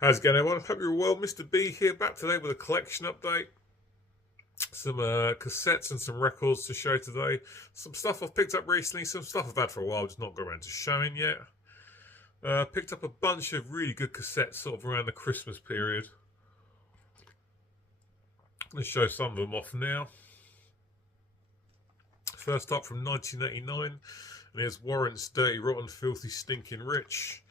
How's it going, everyone? Hope you're well. Mr. B here, back today with a collection update. Some cassettes and some records to show today. Some stuff I've picked up recently, some stuff I've had for a while, just not got around to showing yet. Picked up a bunch of really good cassettes sort of around the Christmas period. Let's show some of them off now. First up from 1989, and here's Warrant's Dirty, Rotten, Filthy, Stinking Rich.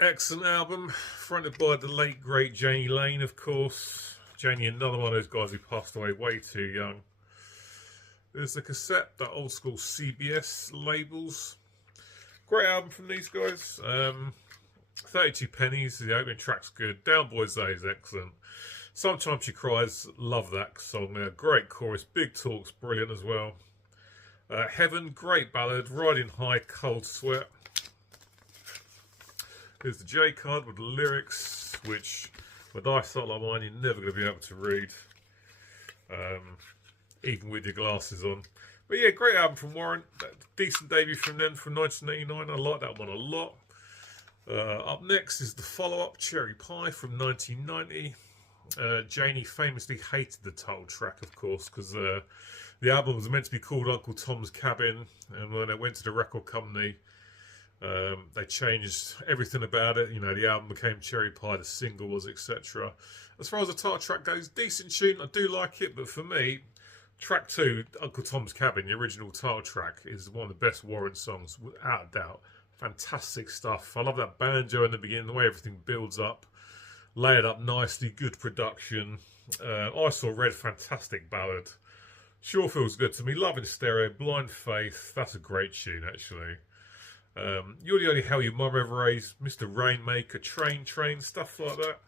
Excellent album, fronted by the late great Janie Lane, of course. Janie, another one of those guys who passed away way too young. There's the cassette, that old school CBS labels. Great album from these guys. 32 pennies, the opening track's good. Down Boys Day is excellent. Sometimes She Cries, love that song there. Great chorus, big talks, brilliant as well. Heaven, great ballad. Riding High, Cold Sweat. Here's the J card with the lyrics, which with eyesight like mine, you're never going to be able to read, even with your glasses on. But yeah, great album from Warrant. Decent debut from them from 1989. I like that one a lot. Up next is the follow-up, Cherry Pie from 1990. Janie famously hated the title track, of course, because the album was meant to be called Uncle Tom's Cabin, and when it went to the record company, they changed everything about it. You know, the album became Cherry Pie, the single was, etc. As far as the title track goes, decent tune. I do like it, but for me, track 2, Uncle Tom's Cabin, the original title track, is one of the best Warrant songs, without a doubt. Fantastic stuff. I love that banjo in the beginning, the way everything builds up, layered up nicely, good production. I Saw Red, fantastic ballad. Sure feels good to me. Love in Stereo, Blind Faith, that's a great tune actually. You're the Only Hell Your Mum Ever Raised, Mr. Rainmaker, Train, stuff like that.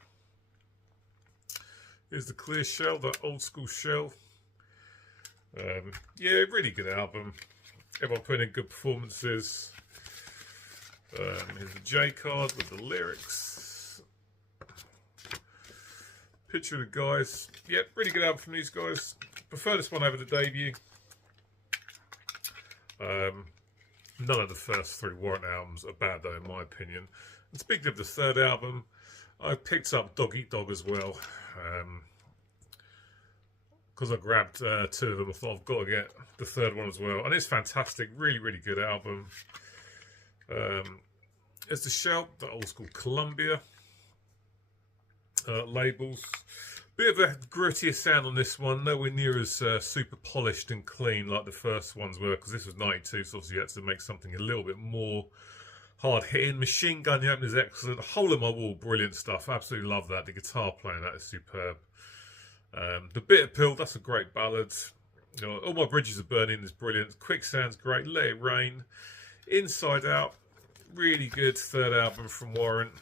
Here's the Clear Shell, that old school shell. Yeah, really good album. Everyone putting in good performances. Here's the J card with the lyrics. Picture of the guys. Yep, really good album from these guys. Prefer this one over the debut. None of the first 3 Warrant albums are bad though, in my opinion. And speaking of the third album, I picked up Dog Eat Dog as well. Because I grabbed 2 of them, I thought I've got to get the third one as well. And it's fantastic, really, really good album. It's the Shell, the old school Columbia labels. Bit of a grittier sound on this one, nowhere near as super polished and clean like the first ones were, because this was 92, so obviously you had to make something a little bit more hard-hitting. Machine Gun, the opening is excellent. Hole in My Wall, brilliant stuff. Absolutely love that. The guitar playing that is superb. The Bitter Pill, that's a great ballad. You know, All My Bridges Are Burning is brilliant. Quicksand's great. Let It Rain. Inside Out, really good third album from Warrant.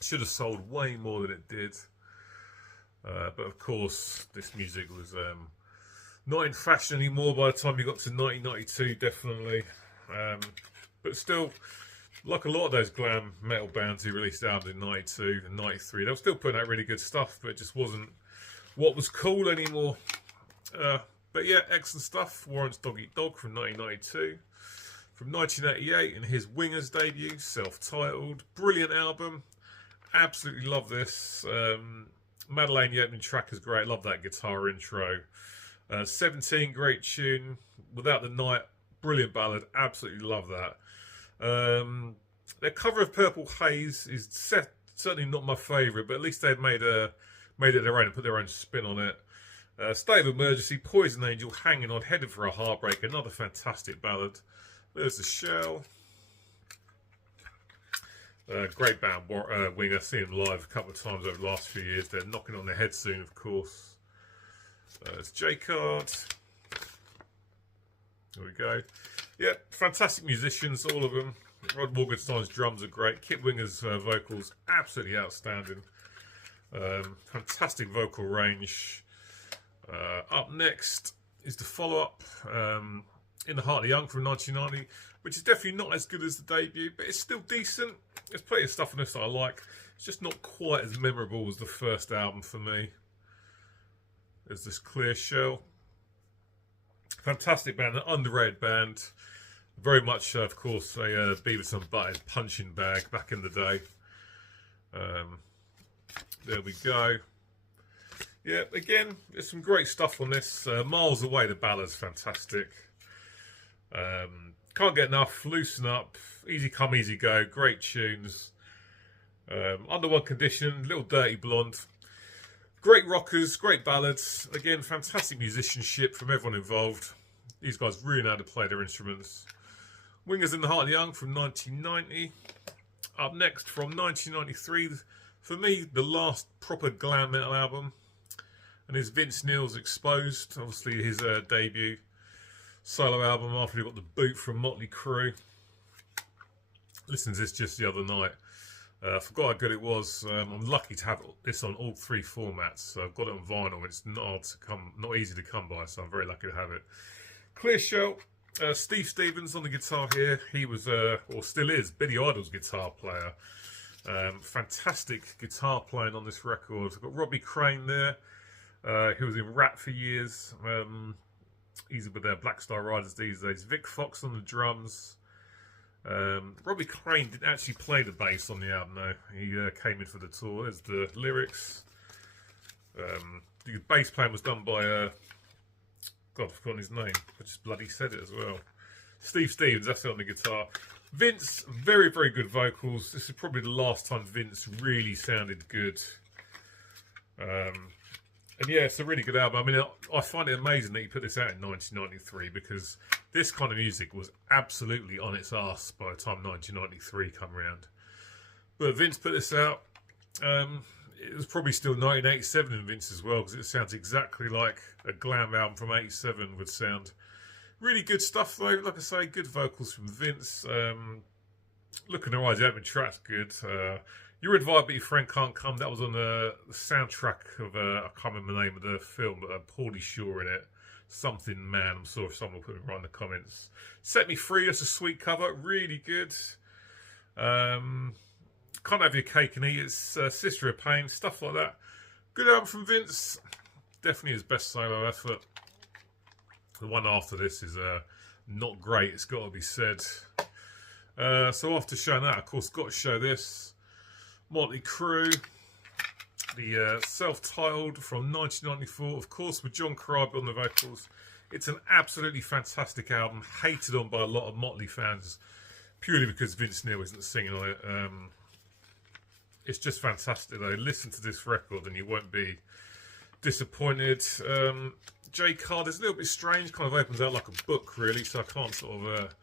Should have sold way more than it did. But of course, this music was not in fashion anymore by the time you got to 1992, definitely. But still, like a lot of those glam metal bands who released albums in 92 and 93, they were still putting out really good stuff, but it just wasn't what was cool anymore. But yeah, excellent stuff. Warrant's Dog Eat Dog from 1992. From 1988, and his Wingers debut, self-titled. Brilliant album. Absolutely love this. Madeleine, the opening track is great. Love that guitar intro. 17, great tune. Without the Night, brilliant ballad. Absolutely love that. Their cover of Purple Haze is certainly not my favourite, but at least they've made it their own and put their own spin on it. State of Emergency, Poison Angel, Hanging On, Headed for a Heartbreak, another fantastic ballad. There's the Shell. Great band, Winger. Seen them live a couple of times over the last few years. They're knocking on their head soon, of course. It's J card. There we go. Yeah, fantastic musicians, all of them. Rod Morgenstein's drums are great. Kit Winger's vocals, absolutely outstanding. Fantastic vocal range. Up next is the follow-up, In the Heart of the Young from 1990, which is definitely not as good as the debut, but it's still decent. There's plenty of stuff in this that I like. It's just not quite as memorable as the first album for me. There's this Clear Shell. Fantastic band, an underrated band. Very much, of course, a Beavis and Butthead punching bag back in the day. There we go. Yeah, again, there's some great stuff on this. Miles Away, the ballad's fantastic. Can't get enough. Loosen Up, Easy Come, Easy Go, great tunes. Under One Condition, Little Dirty Blonde. Great rockers, great ballads. Again, fantastic musicianship from everyone involved. These guys really know how to play their instruments. Wingers in the Heart of the Young from 1990. Up next from 1993, for me, the last proper glam metal album. And is Vince Neil's Exposed, obviously his debut solo album after he got the boot from Motley Crue. Listened to this just the other night. I forgot how good it was. I'm lucky to have this on all 3 formats. So I've got it on vinyl. It's not easy to come by, so I'm very lucky to have it. Clear Shell. Steve Stevens on the guitar here. He was, or still is, Billy Idol's guitar player. Fantastic guitar playing on this record. I've got Robbie Crane there, who was in Rat for years. He's with their Black Star Riders these days. Vic Fox on the drums. Robbie Crane didn't actually play the bass on the album though. He came in for the tour. There's the lyrics. The bass playing was done by God, I've forgotten his name. I just bloody said it as well. Steve Stevens, that's it on the guitar. Vince, very, very good vocals. This is probably the last time Vince really sounded good. And yeah, it's a really good album. I mean, I find it amazing that he put this out in 1993 because this kind of music was absolutely on its arse by the time 1993 come around. But Vince put this out. It was probably still 1987 in Vince as well because it sounds exactly like a glam album from 87 would sound. Really good stuff though. Like I say, good vocals from Vince. Look in Their Eyes, the opening track's good. You're Invited But Your Friend Can't Come. That was on the soundtrack of, I can't remember the name of the film, but Paulie Shaw in it. Something Man. I'm sure if someone will put it right in the comments. Set Me Free, that's a sweet cover. Really good. Can't Have Your Cake and Eat It's Sister of Pain. Stuff like that. Good album from Vince. Definitely his best solo effort. The one after this is not great, it's got to be said. So after showing that, of course, got to show this. Motley Crue, the self-titled from 1994, of course, with John Corabi on the vocals. It's an absolutely fantastic album, hated on by a lot of Motley fans, purely because Vince Neil isn't singing on it. It's just fantastic, though. Listen to this record and you won't be disappointed. J card is a little bit strange, kind of opens out like a book, really, so I can't sort of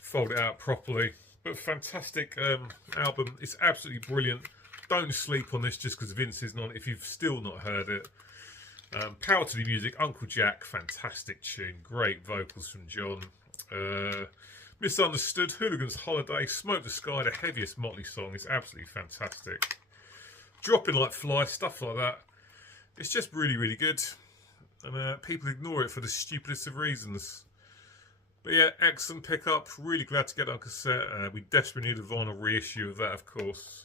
fold it out properly. But fantastic album. It's absolutely brilliant. Don't sleep on this just because Vince isn't on it if you've still not heard it. Power to the Music, Uncle Jack, fantastic tune. Great vocals from John. Misunderstood, Hooligan's Holiday, Smoke the Sky, the heaviest Motley song. It's absolutely fantastic. Dropping Like Fly, stuff like that. It's just really, really good. And people ignore it for the stupidest of reasons. But yeah, excellent pickup. Really glad to get it on cassette. We desperately need a vinyl reissue of that, of course.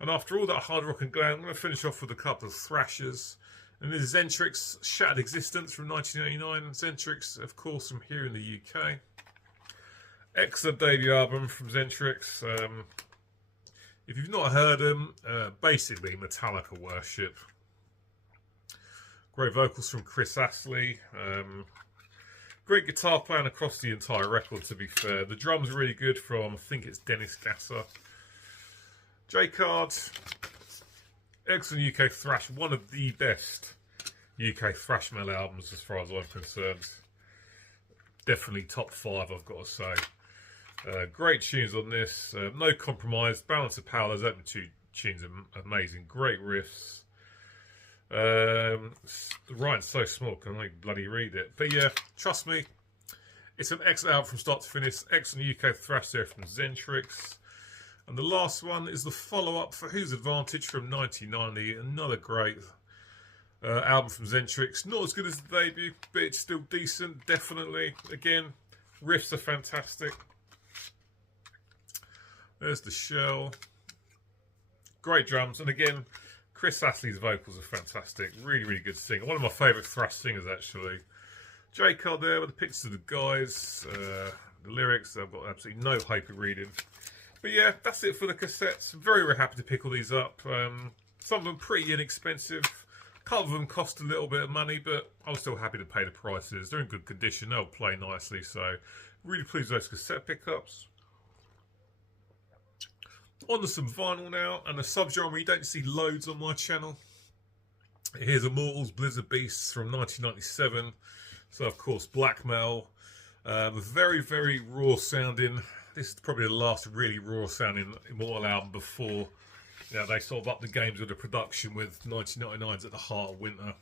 And after all that hard rock and glam, I'm going to finish off with a couple of thrashers. And this is Xentrix, Shattered Existence from 1989. Xentrix, of course, from here in the UK. Excellent debut album from Xentrix. If you've not heard them, basically Metallica worship. Great vocals from Chris Astley. Great guitar playing across the entire record, to be fair. The drums are really good from, I think it's Dennis Gasser. J-Card. Excellent UK thrash. One of the best UK thrash metal albums as far as I'm concerned. Definitely top 5, I've got to say. Great tunes on this. No compromise. Balance of Power. Those opening 2 tunes are amazing. Great riffs. The writing's so small, I can't bloody read it. But yeah, trust me, it's an excellent album from start to finish. Excellent UK thrash there from Xentrix. And the last one is the follow-up for Whose Advantage from 1990. Another great album from Xentrix. Not as good as the debut, but it's still decent, definitely. Again, riffs are fantastic. There's the shell. Great drums. And again, Chris Astley's vocals are fantastic. Really, really good singer. One of my favourite thrash singers, actually. J-Card there with the pictures of the guys. The lyrics, I've got absolutely no hope of reading. But yeah, that's it for the cassettes. I'm very, very happy to pick all these up. Some of them pretty inexpensive. A couple of them cost a little bit of money, but I was still happy to pay the prices. They're in good condition. They'll play nicely. So really pleased with those cassette pickups. On to some vinyl now, and a subgenre you don't see loads on my channel. Here's Immortals, Blizzard Beasts from 1997. So of course black metal, very, very raw sounding. This is probably the last really raw sounding Immortal album before they sort of upped the games with the production with 1999's At the Heart of Winter.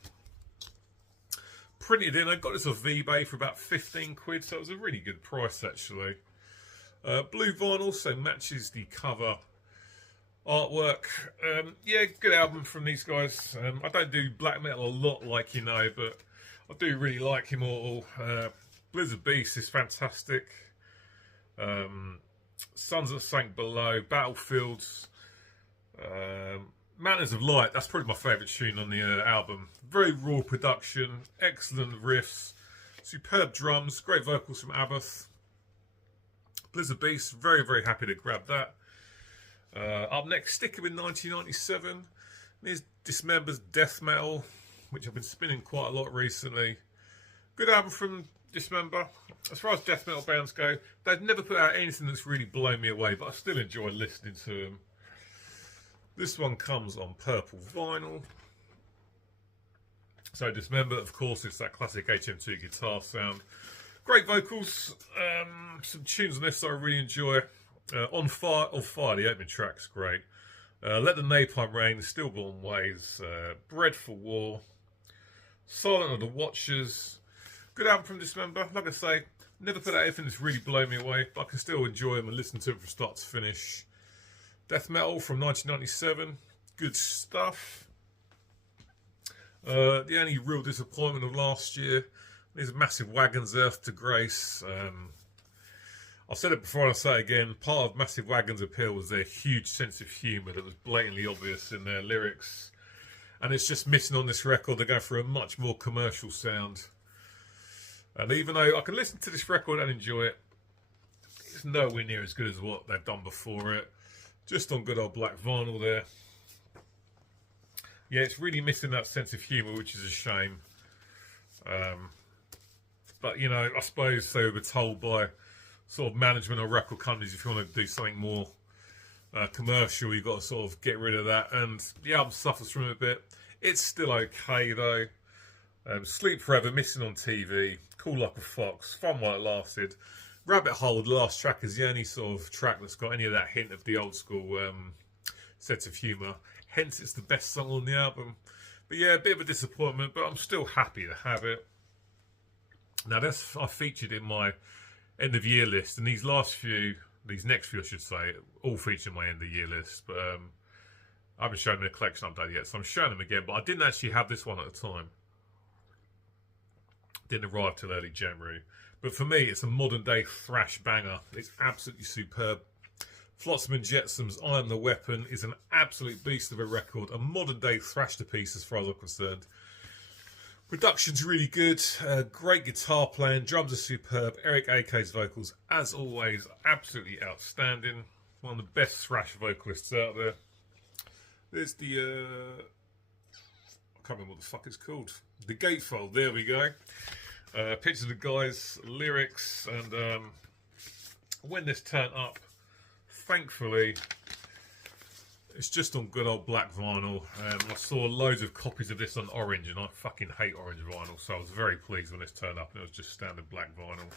Printed in, I got this off eBay for about 15 quid, so it was a really good price actually. Blue vinyl, so matches the cover artwork. Yeah, good album from these guys. I don't do black metal a lot, like you know, but I do really like Immortal. Blizzard Beast is fantastic. Suns That Sank Below, Battlefields, Mountains of Light, that's probably my favourite tune on the album. Very raw production, excellent riffs, superb drums, great vocals from Abbott. Blizzard Beast, very, very happy to grab that. Up next, sticking with 1997, here's Dismember's Death Metal, which I've been spinning quite a lot recently. Good album from Dismember. As far as death metal bands go, they've never put out anything that's really blown me away, but I still enjoy listening to them. This one comes on purple vinyl. So Dismember, of course, it's that classic HM2 guitar sound. Great vocals. Some tunes on this that I really enjoy. On Fire, the opening track's great. Let the Napalm Rain, Stillborn Ways, Bread for War, Silent of the Watchers. Good album from Dismember. Like I say, never put out anything that's really blown me away, but I can still enjoy them and listen to them from start to finish. Death Metal from 1997. Good stuff. The only real disappointment of last year is Massive Wagon's Earth to Grace. I've said it before and I'll say it again. Part of Massive Wagon's appeal was their huge sense of humour that was blatantly obvious in their lyrics. And it's just missing on this record. They go for a much more commercial sound. And even though I can listen to this record and enjoy it, it's nowhere near as good as what they've done before it. Just on good old black vinyl there. Yeah, it's really missing that sense of humour, which is a shame. But, you know, I suppose they were told by sort of management or record companies, if you want to do something more commercial, you've got to sort of get rid of that. And the album suffers from it a bit. It's still okay, though. Sleep Forever, Missing on TV, Cool Like a Fox, Fun While It Lasted. Rabbit Hole, the last track, is the only sort of track that's got any of that hint of the old school sense of humour. Hence, it's the best song on the album. But yeah, a bit of a disappointment, but I'm still happy to have it. Now, that's I featured in my end of year list, and these next few I should say, all feature in my end of year list. But I haven't shown them the collection update yet, so I'm showing them again. But I didn't actually have this one at the time. Didn't arrive till early January. But for me, it's a modern day thrash banger. It's absolutely superb. Flotsam and Jetsams, I Am the Weapon is an absolute beast of a record. A modern day thrash to piece as far as I'm concerned. Production's really good. Great guitar playing. Drums are superb. Eric AK's vocals, as always, absolutely outstanding. One of the best thrash vocalists out there. There's the... I can't remember what the fuck it's called. The Gatefold, there we go. Pictures of the guys, lyrics, and when this turned up, thankfully, it's just on good old black vinyl. I saw loads of copies of this on orange, and I fucking hate orange vinyl, so I was very pleased when this turned up, and it was just standard black vinyl.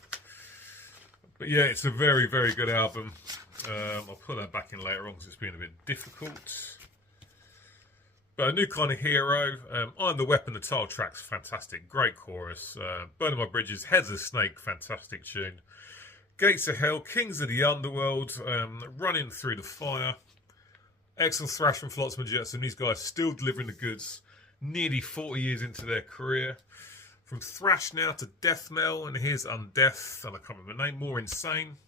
But yeah, it's a very, very good album. I'll put that back in later on because it's been a bit difficult. But a new kind of hero. I Am the Weapon, the title track's fantastic. Great chorus. Burning My Bridges, Heads of Snake, fantastic tune. Gates of Hell, Kings of the Underworld, Running Through the Fire. Excellent thrash from Flotsam and Jetsam. These guys still delivering the goods. Nearly 40 years into their career. From thrash now to death metal. And here's Undeath, and I can't remember the name, More Insane.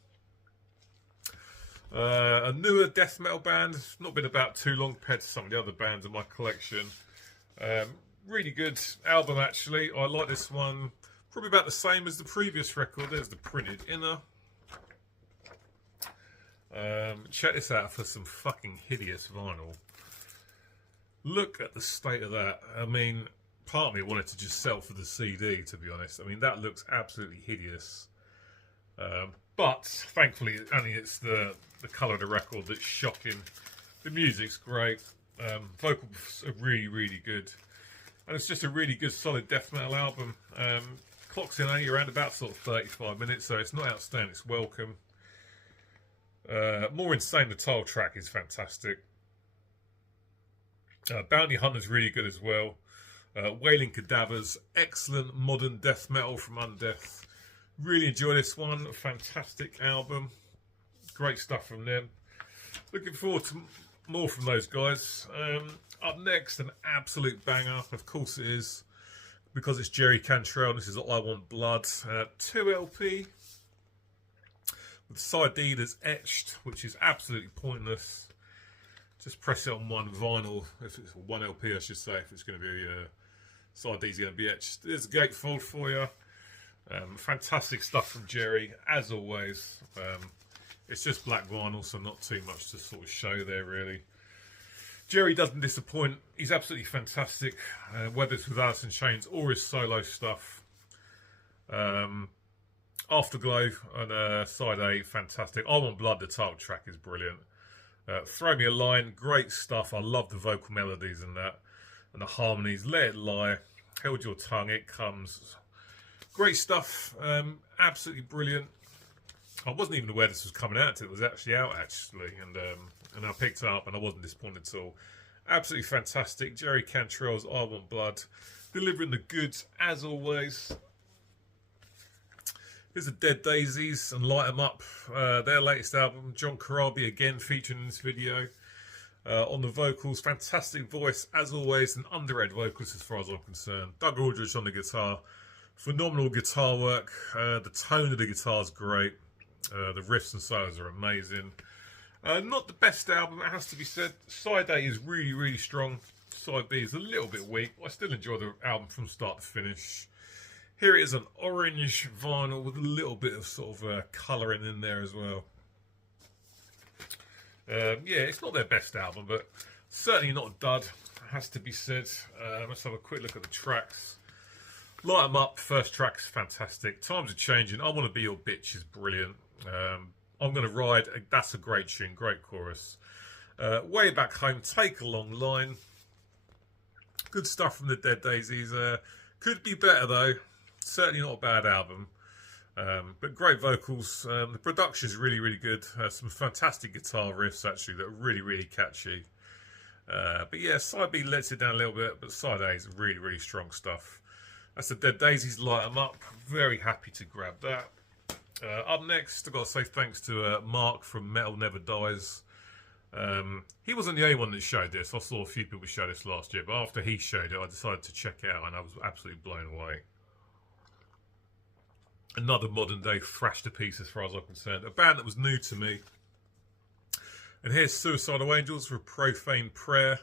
A newer death metal band. It's not been about too long compared to some of the other bands in my collection. Really good album, actually. I like this one. Probably about the same as the previous record. There's the printed inner. Check this out for some fucking hideous vinyl. Look at the state of that. I mean, part of me wanted to just sell for the CD, to be honest. I mean, that looks absolutely hideous. But thankfully, only it's the colour of the record that's shocking. The music's great. Vocals are really, really good. And it's just a really good, solid death metal album. Clocks in only around about sort of 35 minutes, so it's not outstanding, it's welcome. More Insane, the title track is fantastic. Bounty Hunter's really good as well. Wailing Cadavers, excellent modern death metal from Undeath. Really enjoy this one, fantastic album. Great stuff from them. Looking forward to more from those guys. Up next, an absolute banger, of course it is, because it's Jerry Cantrell. This is I Want Blood, 2 LP with side D that's etched, which is absolutely pointless. Just press it on one vinyl, if it's one LP, I should say, if it's going to be side D's going to be etched. There's a gatefold for you. Fantastic stuff from Jerry, as always. It's just black vinyl, so not too much to sort of show there, really. Jerry doesn't disappoint. He's absolutely fantastic, whether it's with Alice in Chains or his solo stuff. Afterglow on side A, fantastic. I Want Blood, the title track, is brilliant. Throw Me a Line, great stuff. I love the vocal melodies and that, and the harmonies. Let It Lie, Held Your Tongue, It Comes. Great stuff. Absolutely brilliant. I wasn't even aware this was coming out until it was actually out, and I picked it up and I wasn't disappointed at all. Absolutely fantastic. Jerry Cantrell's I Want Blood, delivering the goods as always. Here's the Dead Daisies and Light 'Em Up, their latest album. John Corabi again featuring in this video on the vocals. Fantastic voice as always, and underrated vocals as far as I'm concerned. Doug Aldrich on the guitar. Phenomenal guitar work. The tone of the guitar is great. The riffs and solos are amazing. Not the best album, it has to be said. Side A is really, really strong. Side B is a little bit weak. I still enjoy the album from start to finish. Here it is, an orange vinyl with a little bit of sort of colouring in there as well. Yeah, it's not their best album, but certainly not a dud, has to be said. Let's have a quick look at the tracks. Light 'Em Up, first track is fantastic. Times Are Changing, I Want to Be Your Bitch is brilliant. I'm Gonna Ride, that's a great tune, great chorus. Way Back Home, Take a Long Line. Good stuff from the Dead Daisies. Could be better though. Certainly not a bad album. But great vocals. The production is really, really good. Some fantastic guitar riffs actually that are really, really catchy. But yeah, side B lets it down a little bit, but side A is really, really strong stuff. That's the Dead Daisies, Light 'Em Up. Very happy to grab that. Up next, I've got to say thanks to Mark from Metal Never Dies. He wasn't the only one that showed this. I saw a few people show this last year, but after he showed it, I decided to check it out, and I was absolutely blown away. Another modern day thrash to piece as far as I'm concerned. A band that was new to me. And here's Suicidal Angels for Profane Prayer.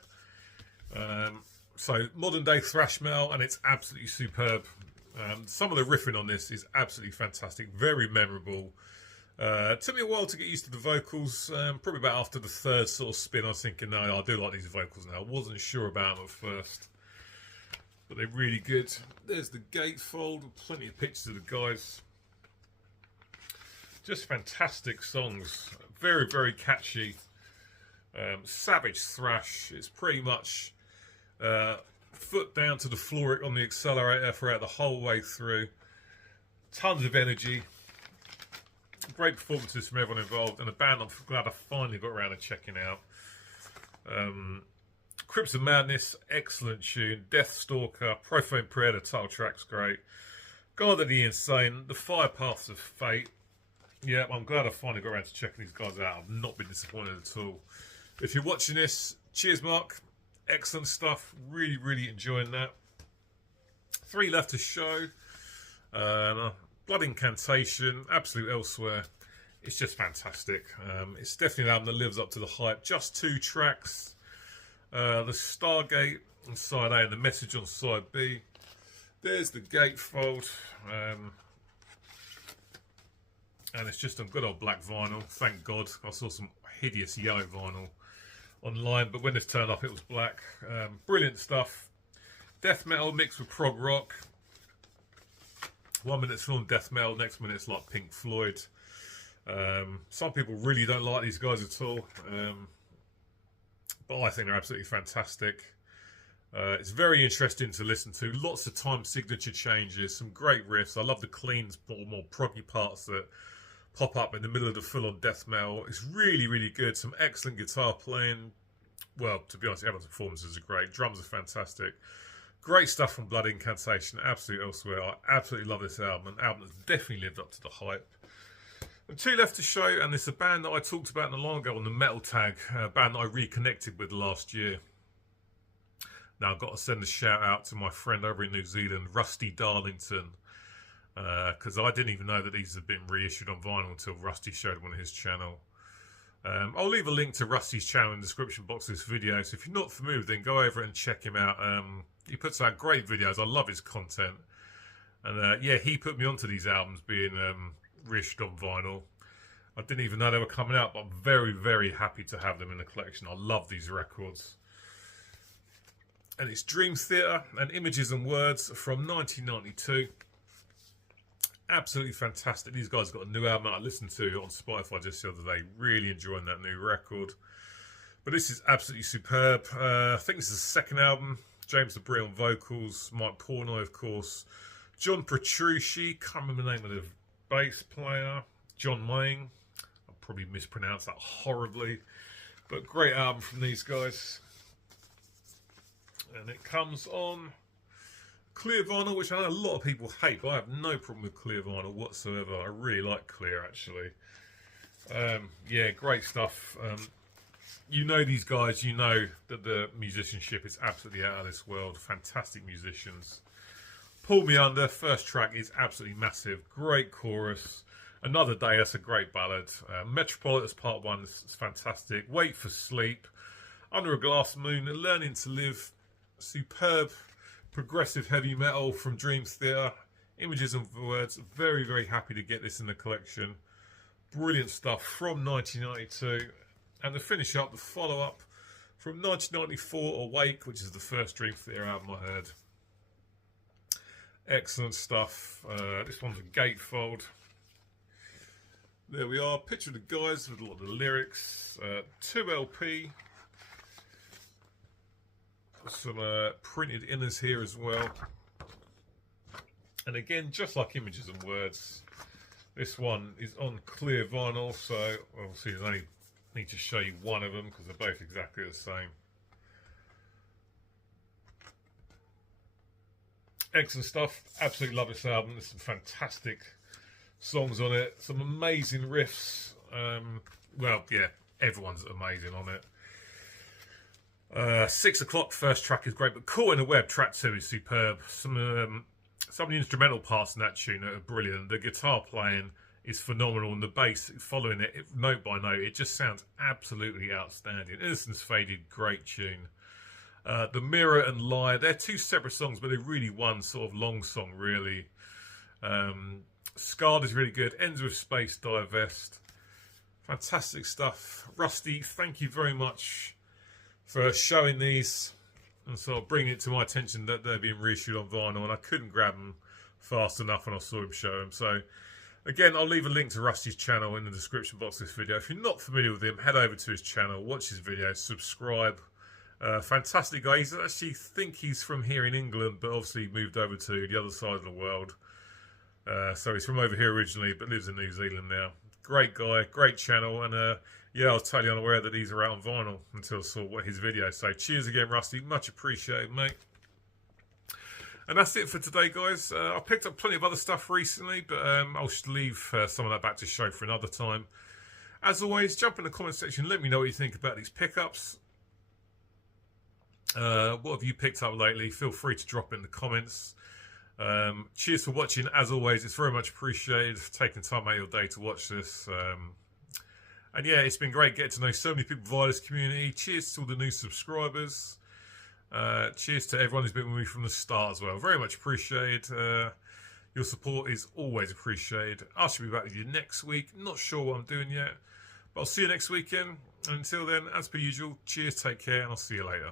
So modern day thrash metal, and it's absolutely superb. Some of the riffing on this is absolutely fantastic, very memorable. Took me a while to get used to the vocals. Probably about after the third sort of spin, I was thinking, no, I do like these vocals now. I wasn't sure about them at first, but they're really good. There's the gatefold, plenty of pictures of the guys. Just fantastic songs, very, very catchy. Savage thrash. It's pretty much foot down to the floor on the accelerator throughout the whole way through. Tons of energy. Great performances from everyone involved, and a band I'm glad I finally got around to checking out. Crypts of Madness, excellent tune. Deathstalker, Profane Prayer, the title track's great. God of the Insane, The Fire Paths of Fate. Yeah, I'm glad I finally got around to checking these guys out. I've not been disappointed at all. If you're watching this, cheers, Mark. Excellent stuff. Really, really enjoying that. 3 left to show. Blood Incantation, Absolute Elsewhere. It's just fantastic. It's definitely an album that lives up to the hype. Just 2 tracks. The Stargate on side A and the Message on side B. There's the gatefold. and it's just on good old black vinyl. Thank God. I saw some hideous yellow vinyl online, but when this turned up, it was black. Brilliant stuff. Death metal mixed with prog rock. 1 minute it's from death metal, next minute it's like Pink Floyd. Some people really don't like these guys at all, but I think they're absolutely fantastic. It's very interesting to listen to. Lots of time signature changes, some great riffs. I love the clean, more proggy parts that pop up in the middle of the full-on death metal. It's really, really good. Some excellent guitar playing. Well, to be honest, everyone's performances are great. Drums are fantastic. Great stuff from Blood Incantation. Absolutely elsewhere. I absolutely love this album. An album that's definitely lived up to the hype. And two left to show, and it's a band that I talked about not long ago on the Metal Tag, a band that I reconnected with last year. Now, I've got to send a shout out to my friend over in New Zealand, Rusty Darlington, because I didn't even know that these had been reissued on vinyl until Rusty showed them on his channel. I'll leave a link to Rusty's channel in the description box of this video, so if you're not familiar with him, go over and check him out. He puts out great videos. I love his content. And yeah, he put me onto these albums being reissued on vinyl. I didn't even know they were coming out, but I'm very, very happy to have them in the collection. I love these records. And it's Dream Theater and Images and Words from 1992. Absolutely fantastic. These guys got a new album I listened to on Spotify just the other day. Really enjoying that new record. But this is absolutely superb. I think this is the second album. James LaBrie on vocals. Mike Portnoy, of course. John Petrucci. Can't remember the name of the bass player. John Wayne. I'll probably mispronounce that horribly. But great album from these guys. And it comes on clear vinyl, which I know a lot of people hate, but I have no problem with clear vinyl whatsoever. I really like clear, actually. Yeah, great stuff. You know these guys, you know that the musicianship is absolutely out of this world. Fantastic musicians. Pull Me Under, first track is absolutely massive. Great chorus. Another Day, that's a great ballad. Metropolitan Part 1 is fantastic. Wait for Sleep. Under a Glass Moon, Learning to Live. Superb progressive heavy metal from Dream Theater. Images and Words. Very, very happy to get this in the collection. Brilliant stuff from 1992. And to finish up, the follow-up from 1994, Awake, which is the first Dream Theater album I heard. Excellent stuff. This one's a gatefold. There we are. Picture of the guys with a lot of the lyrics. 2 LP. Some printed inners here as well. And again, just like Images and Words, this one is on clear vinyl, so obviously there's only need to show you one of them because they're both exactly the same. Excellent stuff. Absolutely love this album. There's some fantastic songs on it. Some amazing riffs. Well, yeah, everyone's amazing on it. 6 o'clock first track is great, but Caught in the Web track 2 is superb. Some of the instrumental parts in that tune are brilliant. The guitar playing is phenomenal, and the bass following it note by note, it just sounds absolutely outstanding. Innocence Faded, great tune. The Mirror and Lie, they're two separate songs, but they're really one sort of long song, really. Scarred is really good. Ends with Space Divest. Fantastic stuff. Rusty, thank you very much for showing these and sort of bringing it to my attention that they're being reissued on vinyl, and I couldn't grab them fast enough when I saw him show them. So again, I'll leave a link to Rusty's channel in the description box of this video. If you're not familiar with him, head over to his channel, watch his videos, subscribe. Fantastic guy. I actually think he's from here in England, but obviously moved over to the other side of the world. So he's from over here originally, but lives in New Zealand now. Great guy, great channel, and yeah, I was totally unaware that these are out on vinyl until I saw what his videos say. Cheers again, Rusty. Much appreciated, mate. And that's it for today, guys. I picked up plenty of other stuff recently, but I'll leave some of that back to show for another time. As always, jump in the comment section. Let me know what you think about these pickups. What have you picked up lately? Feel free to drop in the comments. Cheers for watching. As always, it's very much appreciated for taking time out of your day to watch this. And yeah, it's been great getting to know so many people via this community. Cheers to all the new subscribers. Cheers to everyone who's been with me from the start as well. Very much appreciated. Your Your support is always appreciated. I should be back with you next week. Not sure what I'm doing yet, but I'll see you next weekend. And until then, as per usual, cheers, take care, and I'll see you later.